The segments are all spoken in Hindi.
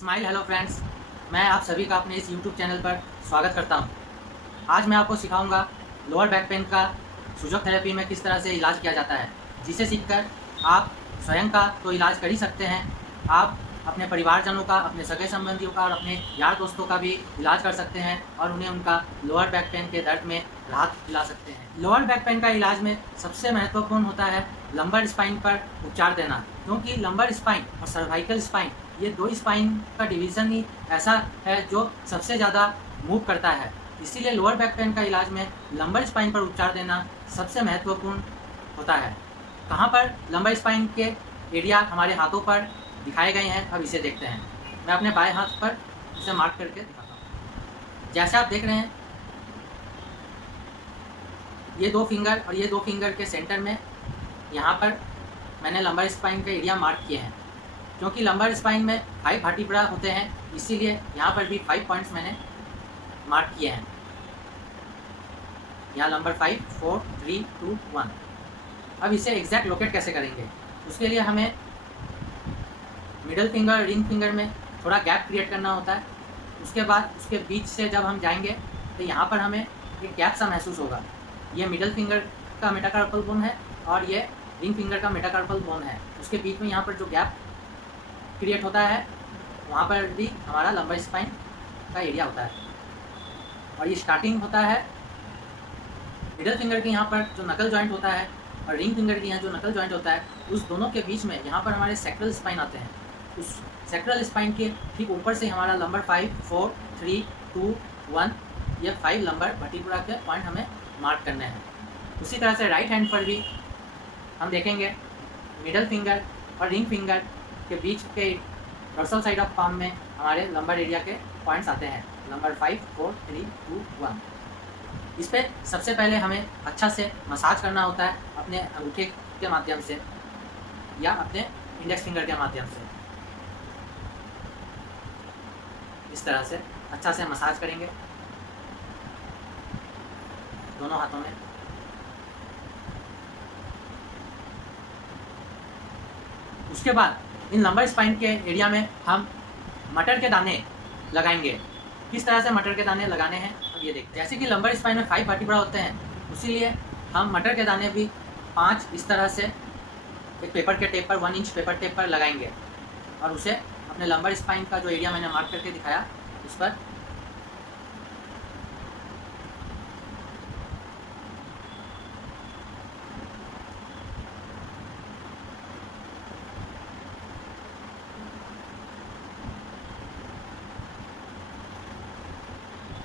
स्माइल हेलो फ्रेंड्स, मैं आप सभी का अपने इस यूट्यूब चैनल पर स्वागत करता हूं। आज मैं आपको सिखाऊंगा लोअर बैक पेन का फिजियोथेरेपी में किस तरह से इलाज किया जाता है, जिसे सीखकर आप स्वयं का तो इलाज कर ही सकते हैं, आप अपने परिवारजनों का, अपने सगे संबंधियों का और अपने यार दोस्तों का भी इलाज कर सकते हैं और उन्हें उनका लोअर बैक पेन के दर्द में राहत दिला सकते हैं। लोअर बैक पेन का इलाज में सबसे महत्वपूर्ण होता है लंबर स्पाइन पर उपचार देना, क्योंकि लंबर स्पाइन और सर्वाइकल स्पाइन ये दो स्पाइन का डिवीज़न ही ऐसा है जो सबसे ज़्यादा मूव करता है। इसीलिए लोअर बैक पेन का इलाज में लंबर स्पाइन पर उपचार देना सबसे महत्वपूर्ण होता है। कहाँ पर लंबर स्पाइन के एरिया हमारे हाथों पर दिखाए गए हैं, अब इसे देखते हैं। मैं अपने बाएं हाथ पर इसे मार्क करके दिखाता हूँ। जैसे आप देख रहे हैं, ये दो फिंगर और ये दो फिंगर के सेंटर में यहाँ पर मैंने लंबर स्पाइन के एरिया मार्क किए हैं। क्योंकि लंबर स्पाइन में 5 वर्टिब्रा होते हैं, इसीलिए यहाँ पर भी 5 पॉइंट्स मैंने मार्क किए हैं। यहाँ नंबर 5, 4, 3, 2, 1। अब इसे एग्जैक्ट लोकेट कैसे करेंगे, उसके लिए हमें मिडल फिंगर और रिंग फिंगर में थोड़ा गैप क्रिएट करना होता है। उसके बाद उसके बीच से जब हम जाएंगे तो यहाँ पर हमें एक गैप सा महसूस होगा। ये मिडल फिंगर का मेटाकार्पल बोन है और ये रिंग फिंगर का मेटाकार्पल बोन है। उसके बीच में यहाँ पर जो गैप क्रिएट होता है, वहाँ पर भी हमारा लंबर स्पाइन का एरिया होता है। और ये स्टार्टिंग होता है मिडल फिंगर के यहाँ पर जो नकल जॉइंट होता है और रिंग फिंगर के यहाँ जो नकल जॉइंट होता है, उस दोनों के बीच में यहाँ पर हमारे सेक्रल स्पाइन आते हैं। उस सेक्रल स्पाइन के ठीक ऊपर से हमारा नंबर 5, 4, 3, 2, 1 ये 5 लंबर वर्टिब्रा के पॉइंट हमें मार्क करने हैं। उसी तरह से राइट हैंड पर भी हम देखेंगे मिडल फिंगर और रिंग फिंगर के बीच के डोर्सल साइड ऑफ पाम में हमारे लंबर एरिया के पॉइंट्स आते हैं, नंबर 5, 4, 3, 2, 1। इस पर सबसे पहले हमें अच्छा से मसाज करना होता है अपने अंगूठे के माध्यम से या अपने इंडेक्स फिंगर के माध्यम से। इस तरह से अच्छा से मसाज करेंगे दोनों हाथों में। उसके बाद इन लंबर स्पाइन के एरिया में हम मटर के दाने लगाएंगे। किस तरह से मटर के दाने लगाने हैं अब ये देखते हैं। जैसे कि लंबर स्पाइन में 5 वर्टिब्रा होते हैं, इसीलिए हम मटर के दाने भी 5 इस तरह से एक पेपर के टेप पर 1 इंच पेपर टेप पर लगाएंगे और उसे अपने लंबर स्पाइन का जो एरिया मैंने मार्क करके दिखाया उस पर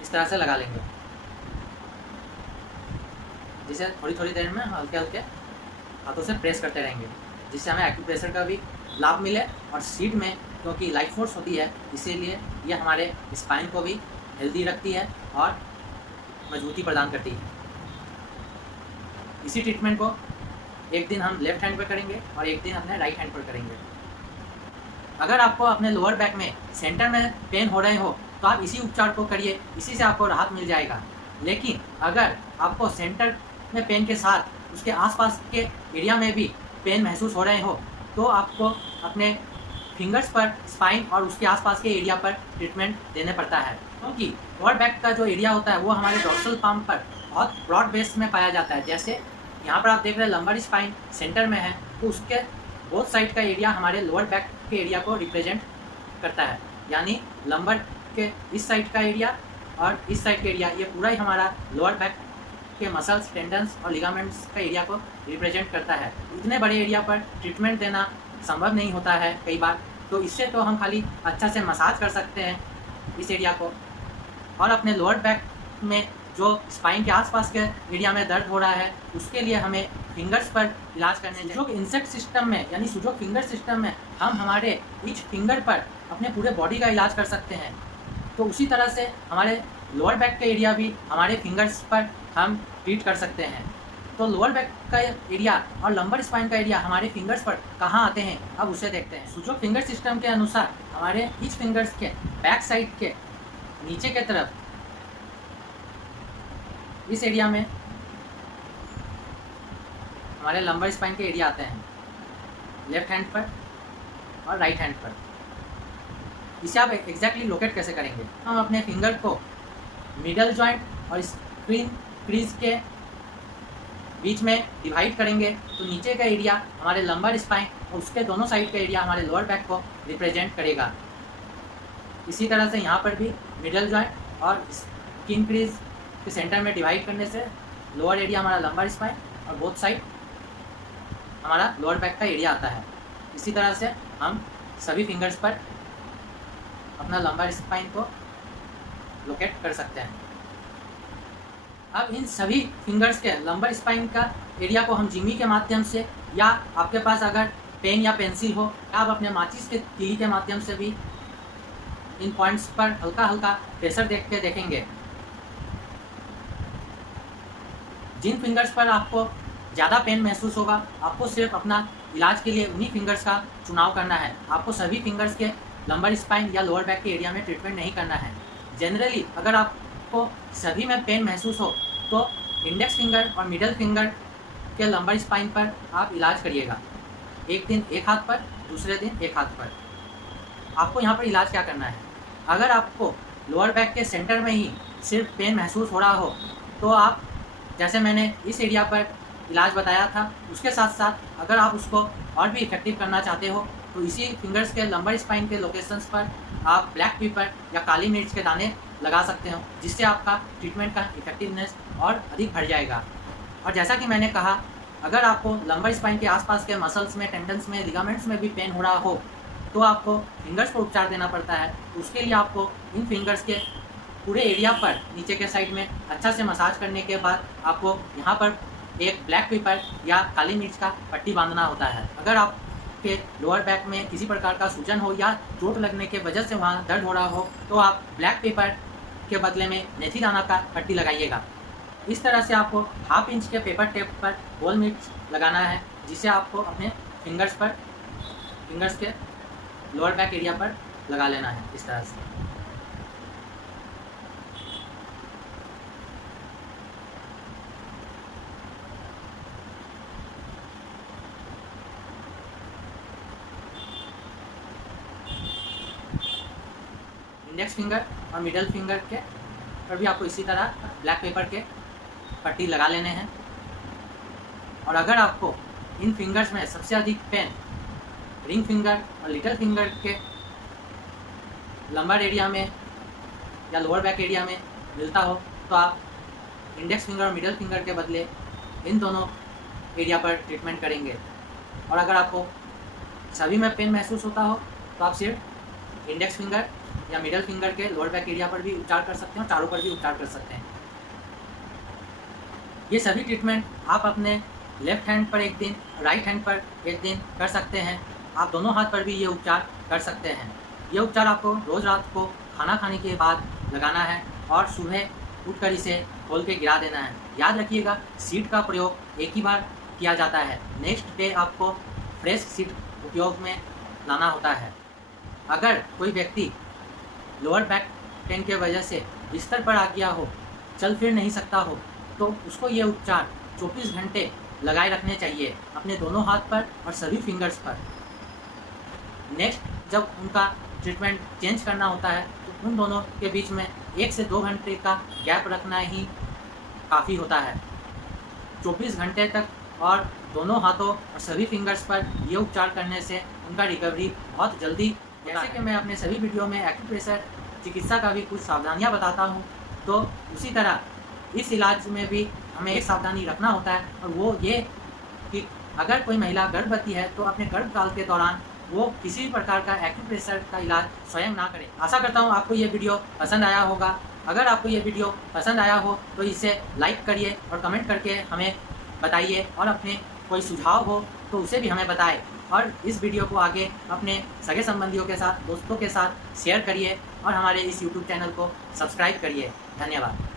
इस तरह से लगा लेंगे, जिसे थोड़ी थोड़ी देर में हल्के हल्के हाथों से प्रेस करते रहेंगे, जिससे हमें एक्यूप्रेशर का भी लाभ मिले। और सीट में क्योंकि लाइट फोर्स होती है, इसीलिए ये हमारे स्पाइन को भी हेल्दी रखती है और मजबूती प्रदान करती है। इसी ट्रीटमेंट को एक दिन हम लेफ्ट हैंड पर करेंगे और एक दिन अपने राइट हैंड पर करेंगे। अगर आपको अपने लोअर बैक में सेंटर में पेन हो रहे हो तो आप इसी उपचार को करिए, इसी से आपको राहत मिल जाएगा। लेकिन अगर आपको सेंटर में पेन के साथ उसके आसपास के एरिया में भी पेन महसूस हो रहे हो तो आपको अपने फिंगर्स पर स्पाइन और उसके आसपास के एरिया पर ट्रीटमेंट देने पड़ता है, क्योंकि लोअर बैक का जो एरिया होता है वो हमारे डोर्सल पाम पर बहुत ब्रॉड बेस में पाया जाता है। जैसे यहाँ पर आप देख रहे हैं लंबर स्पाइन सेंटर में है, तो उसके बोथ साइड का एरिया हमारे लोअर बैक के एरिया को रिप्रेजेंट करता है। यानी लंबर के इस साइड का एरिया और इस साइड का एरिया, ये पूरा ही हमारा लोअर बैक के मसल्स, टेंडन्स और लिगामेंट्स का एरिया को रिप्रेजेंट करता है। इतने बड़े एरिया पर ट्रीटमेंट देना संभव नहीं होता है कई बार, तो इससे तो हम खाली अच्छा से मसाज कर सकते हैं इस एरिया को। और अपने लोअर बैक में जो स्पाइन के आसपास के एरिया में दर्द हो रहा है, उसके लिए हमें फिंगर्स पर इलाज करने चाहिए। सुजोग इंसेक्ट सिस्टम में यानी सुजोग फिंगर सिस्टम में हम हमारे ईच फिंगर पर अपने पूरे बॉडी का इलाज कर सकते हैं। तो उसी तरह से हमारे लोअर बैक का एरिया भी हमारे फिंगर्स पर हम ट्रीट कर सकते हैं। तो लोअर बैक का एरिया और लंबर स्पाइन का एरिया हमारे फिंगर्स पर कहाँ आते हैं, अब उसे देखते हैं। सुजोग फिंगर सिस्टम के अनुसार हमारे ईच फिंगर्स के बैक साइड के नीचे के तरफ इस एरिया में हमारे लंबर स्पाइन के एरिया आते हैं, लेफ्ट हैंड पर और राइट हैंड पर। इसे आप एग्जैक्टली लोकेट कैसे करेंगे। हम अपने फिंगर को मिडल जॉइंट और स्क्रीन क्रीज के बीच में डिवाइड करेंगे तो नीचे का एरिया हमारे लंबर स्पाइन और उसके दोनों साइड का एरिया हमारे लोअर बैक को रिप्रेजेंट करेगा। इसी तरह से यहाँ पर भी मिडल जॉइंट और स्किन क्रीज के सेंटर में डिवाइड करने से लोअर एरिया हमारा लंबर स्पाइन और बोथ साइड हमारा लोअर बैक का एरिया आता है। इसी तरह से हम सभी फिंगर्स पर अपना लंबर स्पाइन को लोकेट कर सकते हैं। अब इन सभी फिंगर्स के लंबर स्पाइन का एरिया को हम जिमी के माध्यम से, या आपके पास अगर पेन या पेंसिल हो, आप अपने माचिस के तीली के माध्यम से भी इन पॉइंट्स पर हल्का हल्का प्रेशर देख के देखेंगे। जिन फिंगर्स पर आपको ज़्यादा पेन महसूस होगा, आपको सिर्फ अपना इलाज के लिए उन्हीं फिंगर्स का चुनाव करना है। आपको सभी फिंगर्स के लंबर स्पाइन या लोअर बैक के एरिया में ट्रीटमेंट नहीं करना है। जनरली अगर आपको सभी में पेन महसूस हो तो इंडेक्स फिंगर और मिडल फिंगर के लंबर स्पाइन पर आप इलाज करिएगा। एक दिन एक हाथ पर, दूसरे दिन एक हाथ पर। आपको यहाँ पर इलाज क्या करना है, अगर आपको लोअर बैक के सेंटर में ही सिर्फ पेन महसूस हो रहा हो तो आप, जैसे मैंने इस एरिया पर इलाज बताया था, उसके साथ साथ अगर आप उसको और भी इफेक्टिव करना चाहते हो तो इसी फिंगर्स के लंबर स्पाइन के लोकेशंस पर आप ब्लैक पेपर या काली मिर्च के दाने लगा सकते हो, जिससे आपका ट्रीटमेंट का इफेक्टिवनेस और अधिक बढ़ जाएगा। और जैसा कि मैंने कहा, अगर आपको लंबर स्पाइन के आसपास के मसल्स में, टेंडन्स में, लिगामेंट्स में भी पेन हो रहा हो तो आपको फिंगर्स पर उपचार देना पड़ता है। उसके लिए आपको इन फिंगर्स के पूरे एरिया पर नीचे के साइड में अच्छा से मसाज करने के बाद आपको यहाँ पर एक ब्लैक पेपर या काली मिर्च का पट्टी बांधना होता है। अगर आपके लोअर बैक में किसी प्रकार का सूजन हो या चोट लगने के वजह से वहाँ दर्द हो रहा हो तो आप ब्लैक पेपर के बदले में मेथी दाना का पट्टी लगाइएगा। इस तरह से आपको 1/2 इंच के पेपर टेप पर गोल मिर्च लगाना है, जिसे आपको अपने फिंगर्स के लोअर बैक एरिया पर लगा लेना है इस तरह से। इंडेक्स फिंगर और मिडल फिंगर के पर भी आपको इसी तरह ब्लैक पेपर के पट्टी लगा लेने हैं। और अगर आपको इन फिंगर्स में सबसे अधिक पेन रिंग फिंगर और लिटिल फिंगर के लंबर एरिया में या लोअर बैक एरिया में मिलता हो तो आप इंडेक्स फिंगर और मिडल फिंगर के बदले इन दोनों एरिया पर ट्रीटमेंट करेंगे। और अगर आपको सभी में पेन महसूस होता हो तो आप सिर्फ इंडेक्स फिंगर या मिडल फिंगर के लोअर बैक एरिया पर भी उपचार कर सकते हैं और चारों पर भी उपचार कर सकते हैं। ये सभी ट्रीटमेंट आप अपने लेफ्ट हैंड पर एक दिन, राइट हैंड पर एक दिन कर सकते हैं। आप दोनों हाथ पर भी ये उपचार कर सकते हैं। ये उपचार आपको रोज़ रात को खाना खाने के बाद लगाना है और सुबह उठकर इसे खोल के गिरा देना है। याद रखिएगा, सीड का प्रयोग एक ही बार किया जाता है। नेक्स्ट डे आपको फ्रेश सीड उपयोग में लाना होता है। अगर कोई व्यक्ति लोअर बैक पेन के वजह से बिस्तर पर आ गया हो, चल फिर नहीं सकता हो, तो उसको ये उपचार 24 घंटे लगाए रखने चाहिए अपने दोनों हाथ पर और सभी फिंगर्स पर। नेक्स्ट जब उनका ट्रीटमेंट चेंज करना होता है तो उन दोनों के बीच में 1 से 2 घंटे का गैप रखना ही काफ़ी होता है। 24 घंटे तक और दोनों हाथों और सभी फिंगर्स पर ये उपचार करने से उनका रिकवरी बहुत जल्दी। जैसे कि मैं अपने सभी वीडियो में एक्यूप्रेशर चिकित्सा का भी कुछ सावधानियां बताता हूं, तो उसी तरह इस इलाज में भी हमें एक सावधानी रखना होता है, और वो ये कि अगर कोई महिला गर्भवती है तो अपने गर्भकाल के दौरान वो किसी भी प्रकार का एक्यूप्रेशर का इलाज स्वयं ना करे। आशा करता हूँ आपको ये वीडियो पसंद आया होगा। अगर आपको ये वीडियो पसंद आया हो तो इसे लाइक करिए और कमेंट करके हमें बताइए, और अपने कोई सुझाव हो तो उसे भी हमें बताएं। और इस वीडियो को आगे अपने सगे संबंधियों के साथ, दोस्तों के साथ शेयर करिए और हमारे इस YouTube चैनल को सब्सक्राइब करिए। धन्यवाद।